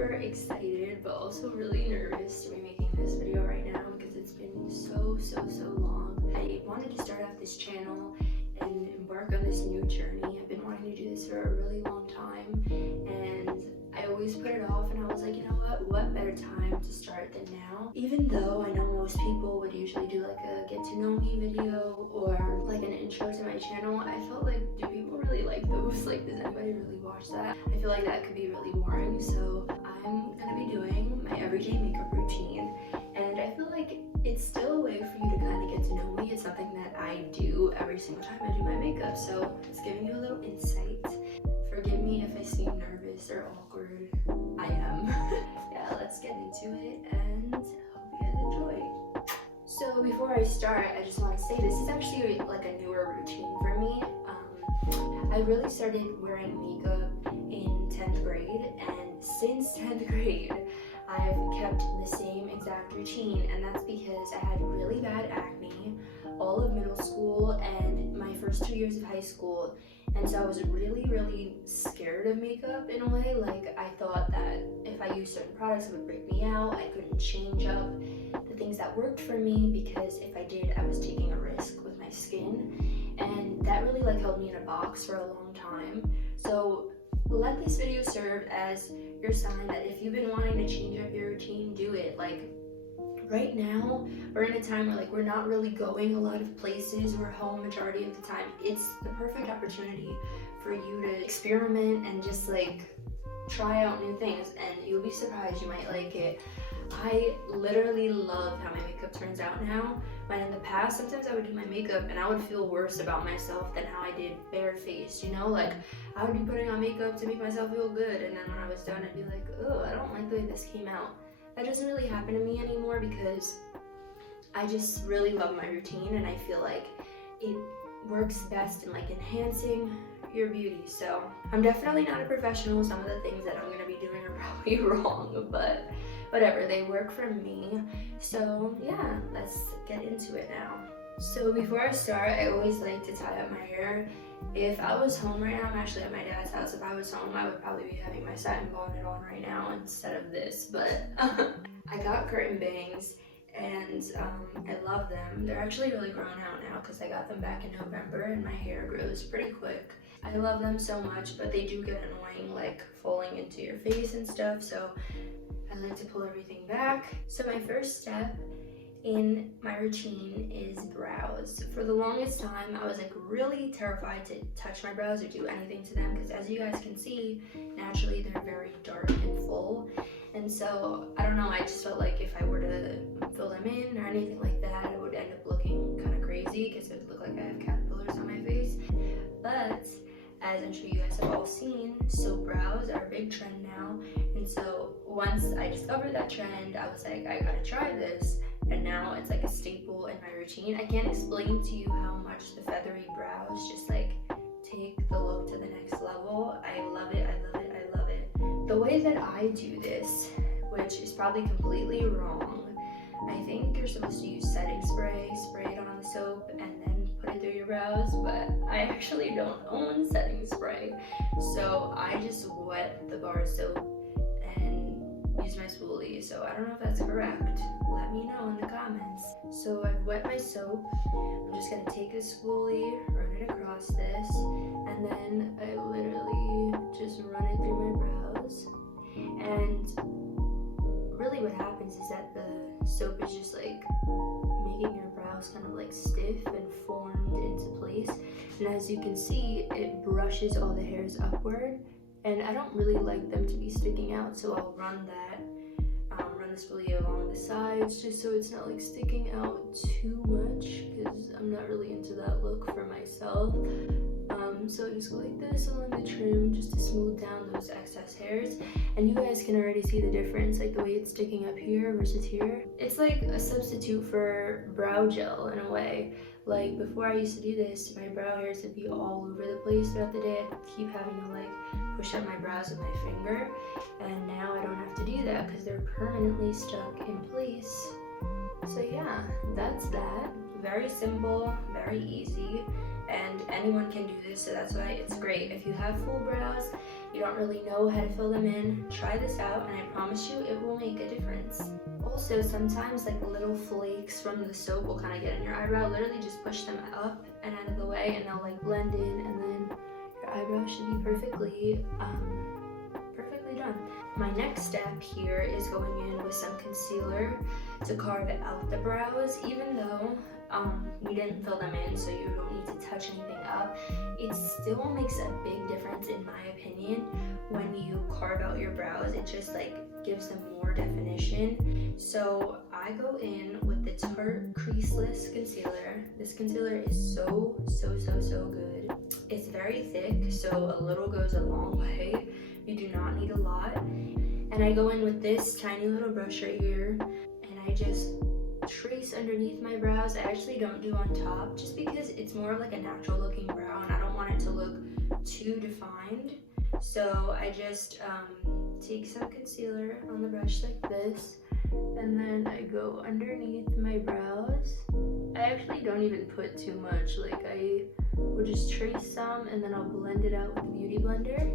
super excited but also really nervous to be making this video right now because it's been so long. I wanted to start off this channel and embark on this new journey. I've been wanting to do this for a really long time, and I always put it off, and I was like, you know what better time to start than now? Even though I know most people would usually do like a get to know me video or like an intro to my channel, I felt like, do people really like those? Like, does anybody really watch that? I feel like that could be really boring, so I'm gonna be doing my everyday makeup routine, and I feel like it's still a way for you to kind of get to know me. It's something that I do every single time I do my makeup, so it's giving you a little insight. Forgive me if I seem nervous or awkward. I am. Yeah, let's get into it and hope you guys enjoy. So before I start, I just want to say this is actually like a newer routine for me. I really started wearing makeup in 10th grade, and since 10th grade, I've kept the same exact routine, and that's because I had really bad acne all of middle school and my first 2 years of high school. And so I was really scared of makeup in a way. Like, I thought that if I used certain products, it would break me out. I couldn't change up the things that worked for me because if I did, I was taking a risk with my skin. And that really like held me in a box for a long time. So let this video serve as your sign that if you've been wanting to change up your routine, do it. Like, right now, we're in a time where like we're not really going a lot of places. We're home majority of the time. It's the perfect opportunity for you to experiment and just like try out new things, and you'll be surprised, you might like it. I literally love how my makeup turns out now. When in the past, sometimes I would do my makeup and I would feel worse about myself than how I did barefaced, you know? Like, I would be putting on makeup to make myself feel good, and then when I was done, I'd be like, oh, I don't like the way this came out. That doesn't really happen to me anymore because I just really love my routine, and I feel like it works best in like enhancing your beauty. So I'm definitely not a professional. Some of the things that I'm going to be doing are probably wrong, but whatever, they work for me. So yeah, let's get into it now. So before I start, I always like to tie up my hair. If I was home right now, I'm actually at my dad's house. If I was home, I would probably be having my satin bonnet on right now instead of this, but I got curtain bangs, and I love them. They're actually really grown out now because I got them back in November, and my hair grows pretty quick. I love them so much, but they do get annoying, like falling into your face and stuff, so I like to pull everything back. So my first step in my routine is brows. For the longest time, I was like really terrified to touch my brows or do anything to them because, as you guys can see, naturally they're very dark and full. And so, I don't know, I just felt like if I were to fill them in or anything like that, it would end up looking kind of crazy because it would look like I have caterpillars on my face. But as I'm sure you guys have all seen, soap brows are a big trend now. And so once I discovered that trend, I was like, I gotta try this. And now it's like a staple in my routine. I can't explain to you how much the feathery brows just like take the look to the next level. I love it, I love it, I love it. The way that I do this, which is probably completely wrong, I think you're supposed to use setting spray, spray it on the soap, and then put it through your brows, but I actually don't own setting spray. So I just wet the bar soap and use my spoolie. So I don't know if that's correct. Let me know in the comments. So I've wet my soap. I'm just gonna take a spoolie, run it across this, and then I literally just run it through my brows. And really what happens is that the soap is just like making your brows kind of like stiff and formed into place. And as you can see, it brushes all the hairs upward. And I don't really like them to be sticking out, so I'll run the spoolie along the sides just so it's not like sticking out too much because I'm not really into that look for myself. So I just go like this along the trim just to smooth down those excess hairs, and you guys can already see the difference, like the way it's sticking up here versus here. It's like a substitute for brow gel in a way. Like, before I used to do this, my brow hairs would be all over the place throughout the day. I'd keep having to like push up my brows with my finger, and now I don't have to do that because they're permanently stuck in place. So yeah, that's that. Very simple, very easy, and anyone can do this, so that's why it's great. If you have full brows, you don't really know how to fill them in, try this out and I promise you it will make a difference. Also, sometimes like little flakes from the soap will kind of get in your eyebrow. Literally just push them up and out of the way and they'll like blend in, and then your eyebrow should be perfectly done. My next step here is going in with some concealer to carve out the brows. Even though we didn't fill them in, so you don't need to touch anything up, it still makes a big difference in my opinion when you carve out your brows. It just like gives them more definition. So I go in with the Tarte Creaseless Concealer. This concealer is so good. It's very thick, so a little goes a long way. You do not need a lot. And I go in with this tiny little brush right here, and I just trace underneath my brows. I actually don't do on top, just because it's more like a natural looking brow and I don't want it to look too defined. So I just take some concealer on the brush like this, and then I go underneath my brows. I actually don't even put too much, like I will just trace some and then I'll blend it out with the Beauty Blender.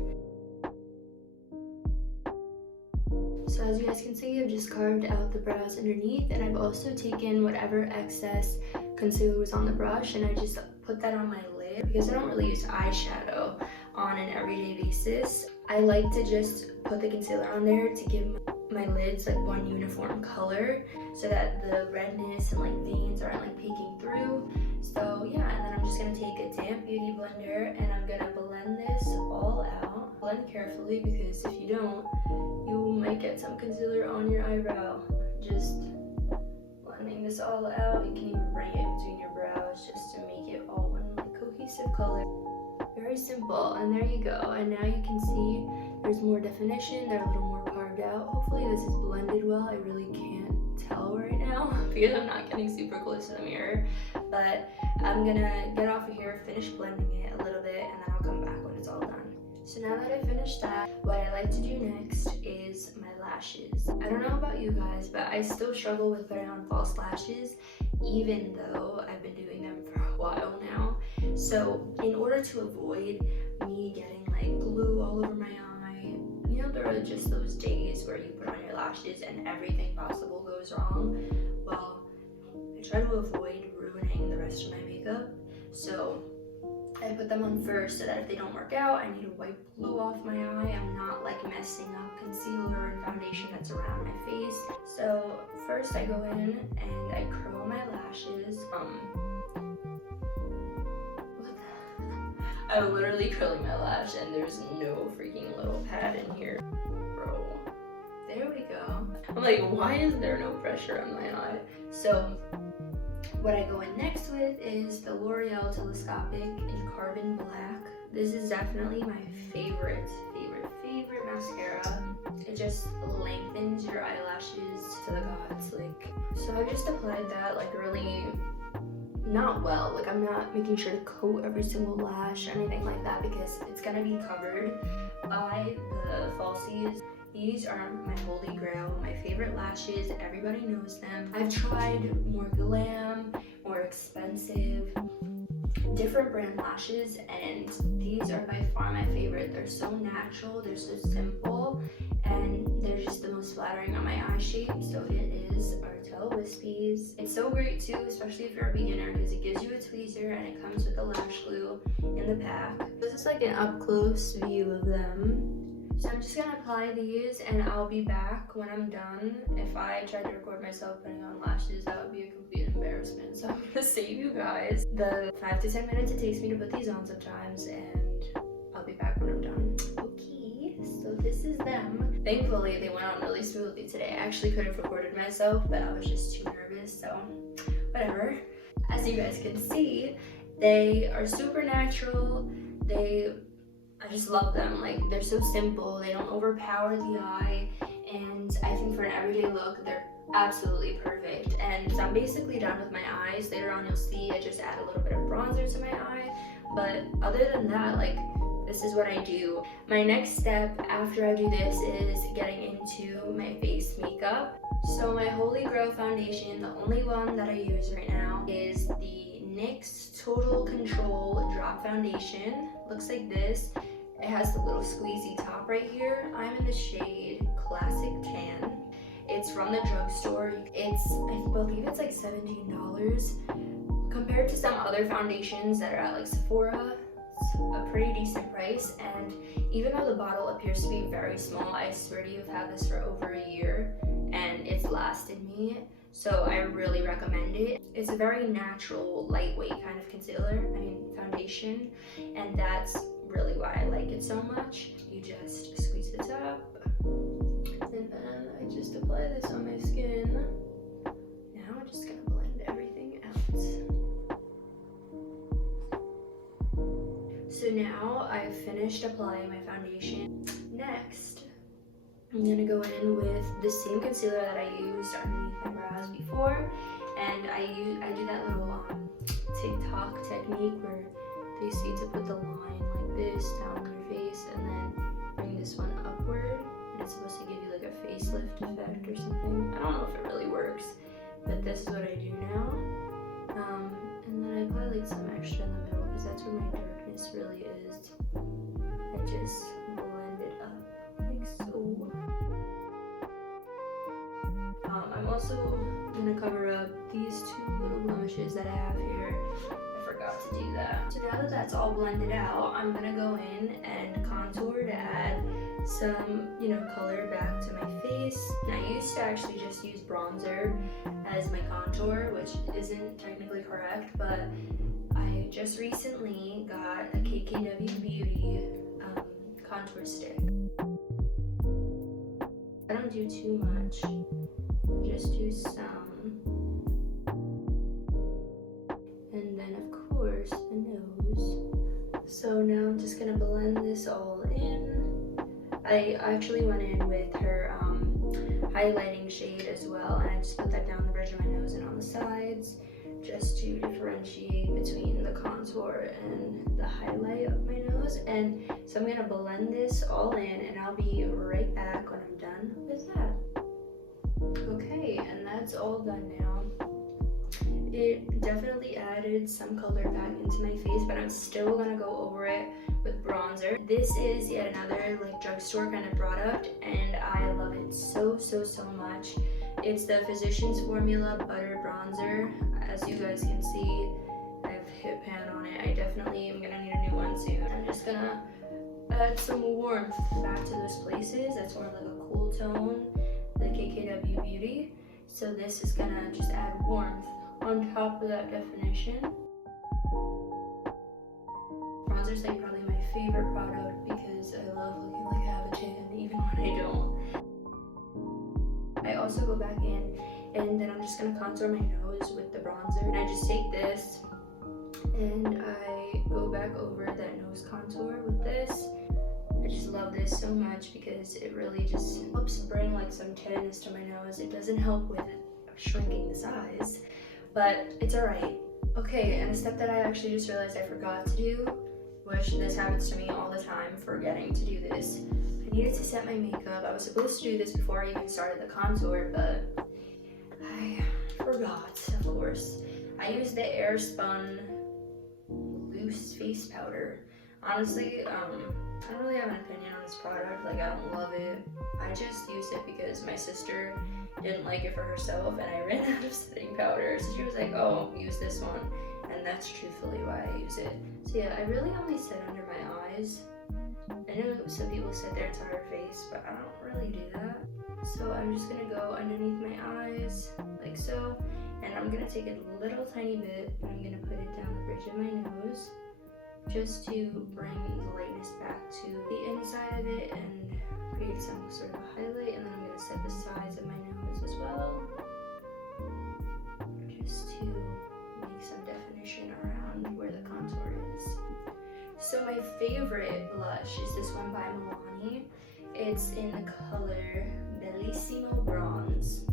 So as you guys can see, I've just carved out the brows underneath, and I've also taken whatever excess concealer was on the brush and I just put that on my lid, because I don't really use eyeshadow on an everyday basis. I like to just put the concealer on there to give my lids like one uniform color, so that the redness and like veins aren't like peeking through. So yeah, and then I'm just gonna take a damp beauty blender and I'm gonna blend this all out. Blend carefully, because if you don't, you might get some concealer on your eyebrow. Just blending this all out. You can even bring it between your brows just to make it all one like cohesive color. Very simple, and there you go. And now you can see there's more definition, they're a little more carved out. Hopefully this is blended well. I really can't tell right now because I'm not getting super close to the mirror, but I'm gonna get off of here, finish blending it a little bit, and then I'll come back when it's all done. So now that I finished that, what I like to do next is my lashes. I don't know about you guys, but I still struggle with putting on false lashes, even though I've been doing them for a while now. So in order to avoid me getting like glue all over my eye, you know, there are just those days where you put on your lashes and everything possible goes wrong. Well, I try to avoid ruining the rest of my makeup, so I put them on first, so that if they don't work out, I need to wipe glue off my eye. I'm not like messing up concealer and foundation that's around my face. So first I go in and I curl my lashes. I'm literally curling my lash and there's no freaking little pad in here. Bro, there we go. I'm like, why is there no pressure on my eye? So what I go in next with is the L'Oreal Telescopic in Carbon Black. This is definitely my favorite mascara. It just lengthens your eyelashes to the gods. Like, so I just applied that like really not well. Like, I'm not making sure to coat every single lash or anything like that, because it's gonna be covered by the falsies. These are my holy grail, my favorite lashes. Everybody knows them. I've tried more glam, more expensive, different brand lashes, and these are by far my favorite. They're so natural, they're so simple, and they're just the most flattering on my eye shape. So it is Artel Wispies. It's so great too, especially if you're a beginner, because it gives you a tweezer and it comes with a lash glue in the pack. This is like an up close view of them. So I'm just gonna apply these and I'll be back when I'm done. If I tried to record myself putting on lashes, that would be a complete embarrassment. So I'm gonna save you guys the 5 to 10 minutes it takes me to put these on sometimes, and I'll be back when I'm done. Okay, so this is them. Thankfully, they went on really smoothly today. I actually could have recorded myself, but I was just too nervous, so whatever. As you guys can see, they are super natural. I just love them. Like, they're so simple, they don't overpower the eye, and I think for an everyday look, they're absolutely perfect. And so I'm basically done with my eyes. Later on you'll see I just add a little bit of bronzer to my eye, but other than that, like, this is what I do. My next step after I do this is getting into my face makeup. So my holy grail foundation, the only one that I use right now, is the NYX Total Control Drop Foundation. Looks like this, It has the little squeezy top right here. I'm in the shade Classic Tan. It's from the drugstore. I believe it's like $17. Compared to some other foundations that are at like Sephora, it's a pretty decent price. And even though the bottle appears to be very small, I swear to you, I've had this for over a year and it's lasted me. So I really recommend it. It's a very natural, lightweight kind of foundation, and that's really why I like it so much. You just squeeze the top, and then I just apply this on my skin. Now I'm just gonna blend everything out. So now I've finished applying my foundation. Next, I'm gonna go in with the same concealer that I used underneath my brows before, and I do that little TikTok technique where they say to put the line like this down your face and then bring this one upward, and it's supposed to give you like a facelift effect or something. I don't know if it really works, but this is what I do now. And then I apply like some extra in the middle because that's where my darkness really is. I just blend it up like so. I'm also gonna cover up these two little blemishes that I have here. I forgot to do that. So now that that's all blended out, I'm gonna go in and contour to add some, color back to my face. And I used to actually just use bronzer as my contour, which isn't technically correct, but I just recently got a KKW Beauty contour stick. I don't do too much, just do some. And then of course the nose. So now I'm just gonna blend this all in. I actually went in with her highlighting shade as well, and I just put that down the bridge of my nose and on the sides, just to differentiate between the contour and the highlight of my nose. And so I'm gonna blend this all in, and I'll be right back when I'm done with that. Okay, and that's all done now. It definitely added some color back into my face, but I'm still gonna go over it with bronzer. This is yet another like drugstore kind of product, and I love it so much. It's the Physicians Formula Butter Bronzer. As you guys can see, I have hit pan on it. I definitely am gonna need a new one soon. I'm just gonna add some warmth back to those places. That's more like a cool tone, the KKW Beauty. So this is gonna just add warmth on top of that definition. Bronzer is like probably my favorite product because I love looking like I have a tan even when I don't. I also go back in and then I'm just gonna contour my nose with the bronzer. And I just take this and I go back over that nose contour with this. I just love this so much because it really just helps bring like some tanness to my nose. It doesn't help with shrinking the size, but it's alright. Okay, and a step that I actually just realized I forgot to do, which this happens to me all the time, forgetting to do this. I needed to set my makeup. I was supposed to do this before I even started the contour, but I forgot, of course. I used the Airspun loose face powder. Honestly, I don't really have an opinion on this product. Like, I don't love it. I just used it because my sister didn't like it for herself and I ran out of setting powder. So she was like, oh, use this one. And that's truthfully why I use it. So yeah, I really only set under my eyes. I know some people set their entire face, but I don't really do that. So I'm just gonna go underneath my eyes, like so. And I'm gonna take a little tiny bit and I'm gonna put it down the bridge of my nose, just to bring the lightness back to the inside of it and create some sort of highlight. And then I'm gonna set the sides of my nose as well, just to make some definition around where the contour is. So my favorite blush is this one by Milani. It's in the color Bellissimo Bronze.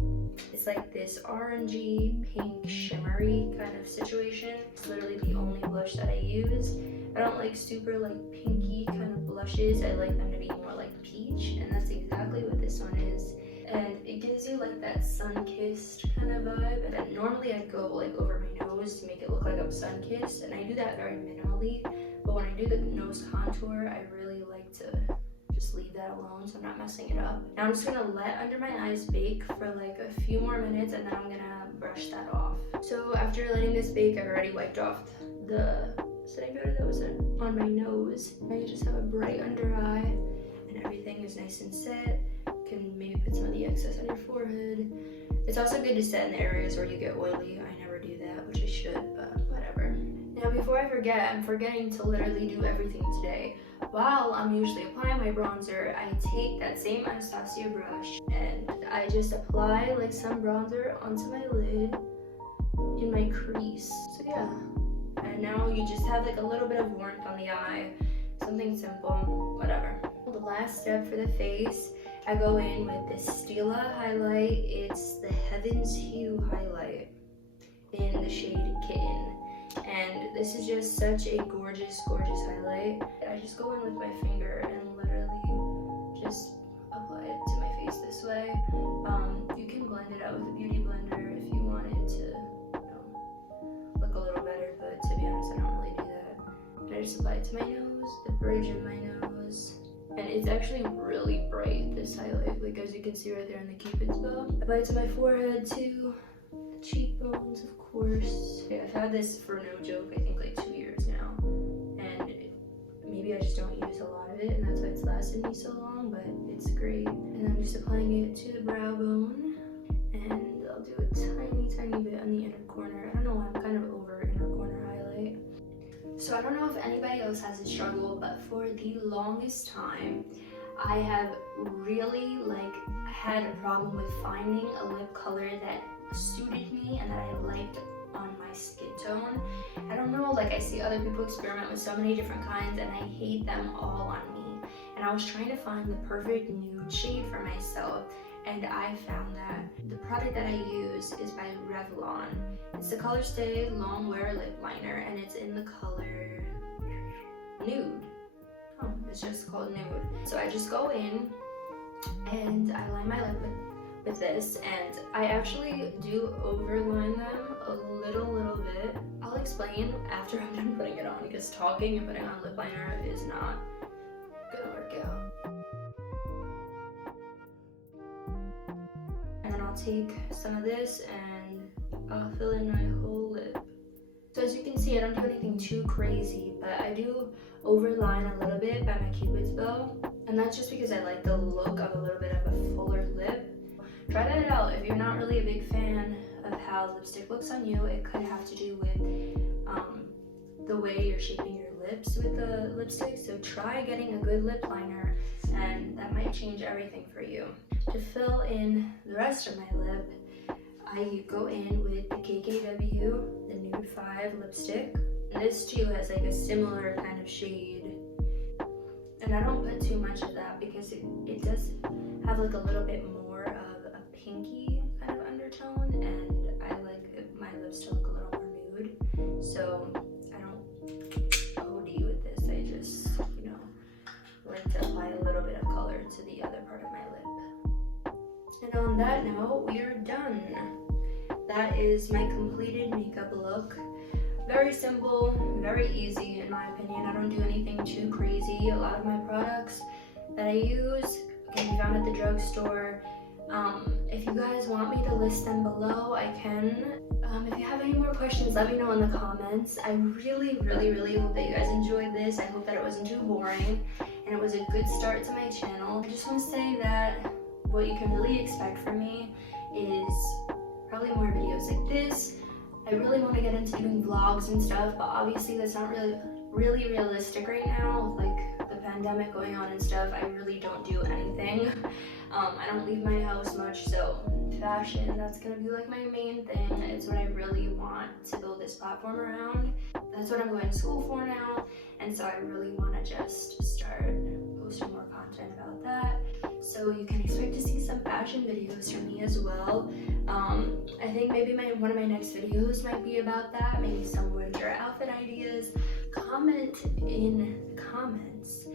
It's like this orangey, pink, shimmery kind of situation. It's literally the only blush that I use. I don't like super like pinky kind of blushes. I like them to be more like peach, and that's exactly what this one is. And it gives you like that sun-kissed kind of vibe. And normally I'd go like over my nose to make it look like I'm sun-kissed, and I do that very minimally. But when I do the nose contour, I really like like to just leave that alone so I'm not messing it up. Now I'm just gonna let under my eyes bake for like a few more minutes, and then I'm gonna brush that off. So after letting this bake, I've already wiped off the setting powder that was on my nose. Now you just have a bright under eye and everything is nice and set. You can maybe put some of the excess on your forehead. It's also good to set in the areas where you get oily. I never do that, which I should, but whatever. Now before I forget, I'm forgetting to literally do everything today. While I'm usually applying my bronzer, I take that same Anastasia brush and I just apply like some bronzer onto my lid in my crease. So yeah, and now you just have like a little bit of warmth on the eye, something simple, whatever. The last step for the face, I go in with this Stila highlight. It's the Heaven's Hue highlight in the shade Kitten. And this is just such a gorgeous, gorgeous highlight. I just go in with my finger and literally just apply it to my face this way. You can blend it out with a beauty blender if you want it to, you know, look a little better, but to be honest, I don't really do that. I just apply it to my nose, the bridge of my nose. And it's actually really bright, this highlight, like as you can see right there in the Cupid's bow. Apply it to my forehead too, the cheekbones, of course. Yeah, I've had this for no joke, I think like 2 years now. And maybe I just don't use a lot of it, and that's why it's lasted me so long, but it's great. And I'm just applying it to the brow bone, and I'll do a tiny, tiny bit on the inner corner. I don't know why I'm kind of over inner corner highlight. So I don't know if anybody else has a struggle, but for the longest time, I have really had a problem with finding a lip color that suited me and that I liked on my skin tone. I don't know, like I see other people experiment with so many different kinds and I hate them all on me. And I was trying to find the perfect nude shade for myself, and I found that the product that I use is by Revlon. It's the Color Stay Long Wear Lip Liner, and it's in the color Nude. Oh, it's just called Nude. So I just go in and I line my lip with this, and I actually do overline them a little bit. I'll explain after I'm done putting it on, because talking and putting on lip liner is not gonna work out. And then I'll take some of this and I'll fill in my whole lip. So as you can see, I don't do anything too crazy, but I do overline a little bit by my Cupid's bow, and that's just because I like the look of a little bit of a fuller lip. Try that out. If you're not really a big fan of how lipstick looks on you, it could have to do with the way you're shaping your lips with the lipstick. So try getting a good lip liner, and that might change everything for you. To fill in the rest of my lip, I go in with the KKW, the Nude 5 lipstick. And this too has like a similar kind of shade. And I don't put too much of that because it does have like a little bit more of a pinky kind of undertone, and I like my lips to look a little more nude. So I don't OD with this. I just, you know, like to apply a little bit of color to the other part of my lip. And on that note, we are done. That is my completed makeup look. Very simple, very easy in my opinion. I don't do anything too crazy. A lot of my products that I use can be found at the drugstore. If you guys want me to list them below, I can. If you have any more questions, let me know in the comments. I really hope that you guys enjoyed this. I hope that it wasn't too boring and it was a good start to my channel. I just want to say that what you can really expect from me is probably more videos like this. I really want to get into doing vlogs and stuff, but obviously that's not really realistic right now with like the pandemic going on and stuff. I really don't do anything. I don't leave my house much, so fashion, that's gonna be like my main thing. It's what I really want to build this platform around. That's what I'm going to school for now, and so I really want to just start posting more content about that. So you can expect to see some fashion videos from me as well. I think maybe one of my next videos might be about that, maybe some winter outfit ideas. Comment in the comments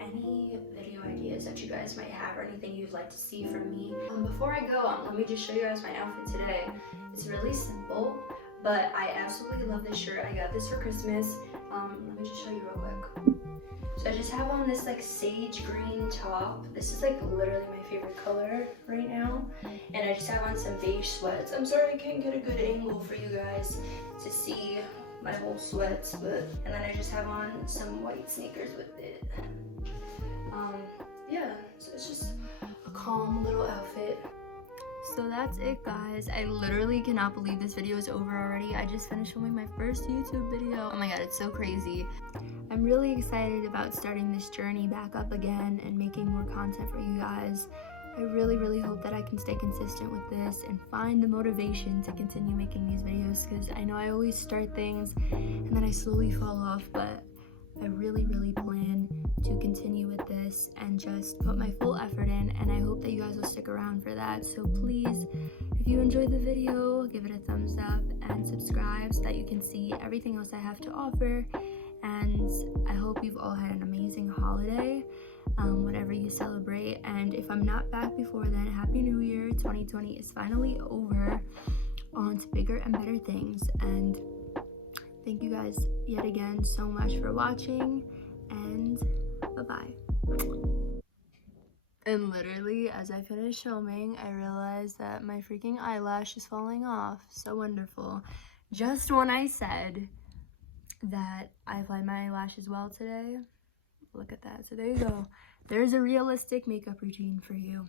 any video ideas that you guys might have or anything you'd like to see from me. Before I go, let me just show you guys my outfit today. It's really simple, but I absolutely love this shirt. I got this for Christmas. Let me just show you real quick. So I just have on this like sage green top. This is like literally my favorite color right now. And I just have on some beige sweats. I'm sorry I can't get a good angle for you guys to see my whole sweats, but and then I just have on some white sneakers with it. Yeah, so it's just a calm little outfit. So that's it, guys. I literally cannot believe this video is over already. I just finished filming my first YouTube video. Oh my god, it's so crazy. I'm really excited about starting this journey back up again and making more content for you guys. I really hope that I can stay consistent with this and find the motivation to continue making these videos, because I know I always start things and then I slowly fall off, but I really plan to continue with this and just put my full effort in, and I hope that you guys will stick around for that. So please, if you enjoyed the video, give it a thumbs up and subscribe so that you can see everything else I have to offer. And I hope you've all had an amazing holiday, whatever you celebrate. And if I'm not back before then, Happy New Year. 2020 is finally over. On to bigger and better things. And thank you guys yet again so much for watching, and bye-bye. And literally, as I finished filming, I realized that my freaking eyelash is falling off. So wonderful. Just when I said that I applied my eyelashes well today, look at that. So there you go. There's a realistic makeup routine for you.